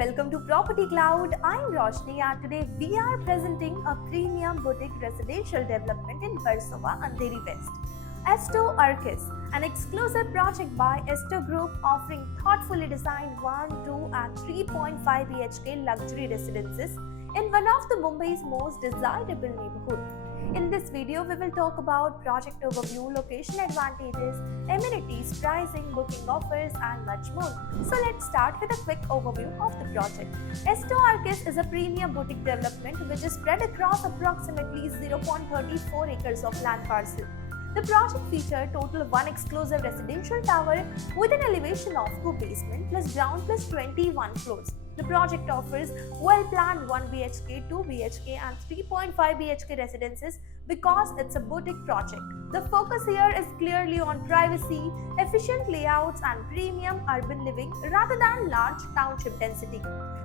welcome to Property Cloud. I'm Roshni and today we are presenting a premium boutique residential development in Versova, Andheri West. Esto Arcus, an exclusive project by Esto Group offering thoughtfully designed 1, 2 and 3.5 BHK luxury residences in one of the Mumbai's most desirable neighborhood. In this video, we will talk about project overview, location advantages, amenities, pricing, booking offers and much more. So let's start with a quick overview of the project. Esto Arcus is a premium boutique development which is spread across approximately 0.34 acres of land parcel. The project featured total of one exclusive residential tower with an elevation of 2 basements plus ground plus 21 floors. The project offers well-planned 1 BHK, 2 BHK and 3.5 BHK residences because it's a boutique project. The focus here is clearly on privacy, efficient layouts and premium urban living rather than large township density.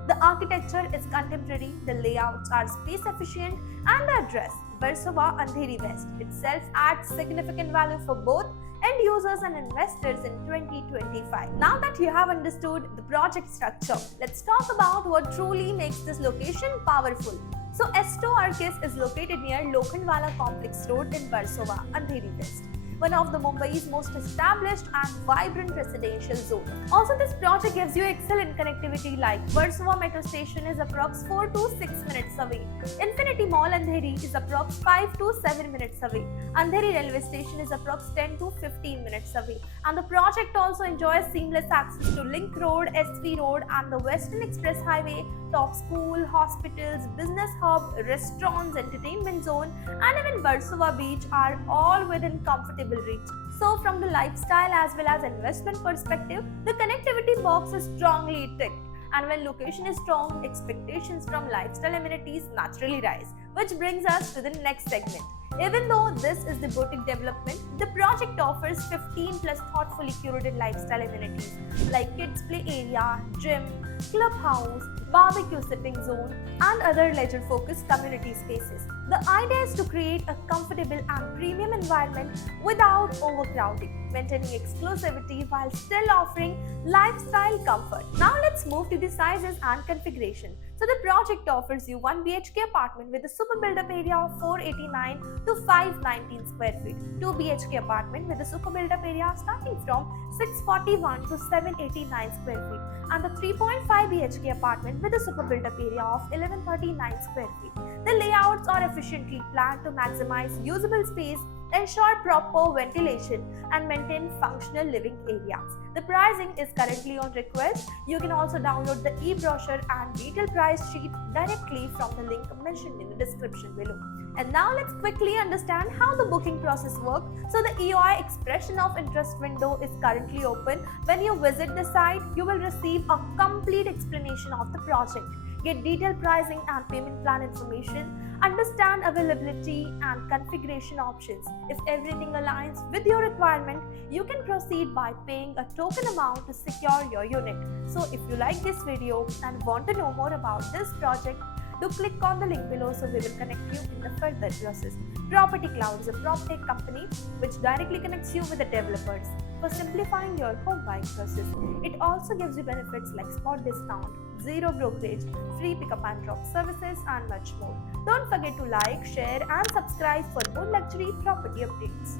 The architecture is contemporary, the layouts are space efficient and the address, Versova, Andheri West, itself adds significant value for both end users and investors in 2025. Now that you have understood the project structure, let's talk about what truly makes this location powerful. So Esto Arcus is located near Lokhandwala Complex Road in Versova, Andheri West, one of the Mumbai's most established and vibrant residential zone. Also, this project gives you excellent connectivity like Versova Metro Station is approx 4 to 6 minutes away. Infinity Mall Andheri is approx 5 to 7 minutes away. Andheri Railway Station is approx 10 to 15 minutes away. And the project also enjoys seamless access to Link Road, SV Road and the Western Express Highway, top school, hospitals, business hub, restaurants, entertainment zone and even Versova Beach are all within comfortable reach. So from the lifestyle as well as investment perspective, the connectivity box is strongly ticked. And when location is strong, expectations from lifestyle amenities naturally rise, which brings us to the next segment. Even though this is the boutique development, the project offers 15 plus thoughtfully curated lifestyle amenities like kids play area, gym, clubhouse, barbecue sitting zone and other leisure focused community spaces. The idea is to create a comfortable and premium environment without overcrowding, maintaining exclusivity while still offering lifestyle comfort. Now let's move to the sizes and configuration. So the project offers you 1 BHK apartment with a super build-up area of 489 to 519 square feet, 2 BHK apartment with a super build-up area starting from 641 to 789 square feet, and the 3.5 BHK apartment with a super build-up area of 1139 square feet. The layouts are efficiently planned to maximize usable space, ensure proper ventilation and maintain functional living areas. The pricing is currently on request. You can also download the e-brochure and detailed price sheet directly from the link mentioned in the description below. And now let's quickly understand how the booking process works. So the EOI expression of interest window is currently open. When you visit the site, you will receive a complete explanation of the project, get detailed pricing and payment plan information, understand availability and configuration options. If everything aligns with your requirement, you can proceed by paying a token amount to secure your unit. So if you like this video and want to know more about this project, do click on the link below so we will connect you in the further process. Property Cloud is a PropTech company which directly connects you with the developers for simplifying your home buying process. It also gives you benefits like spot discount, zero brokerage, free pickup and drop services and much more. Don't forget to like, share and subscribe for more luxury property updates.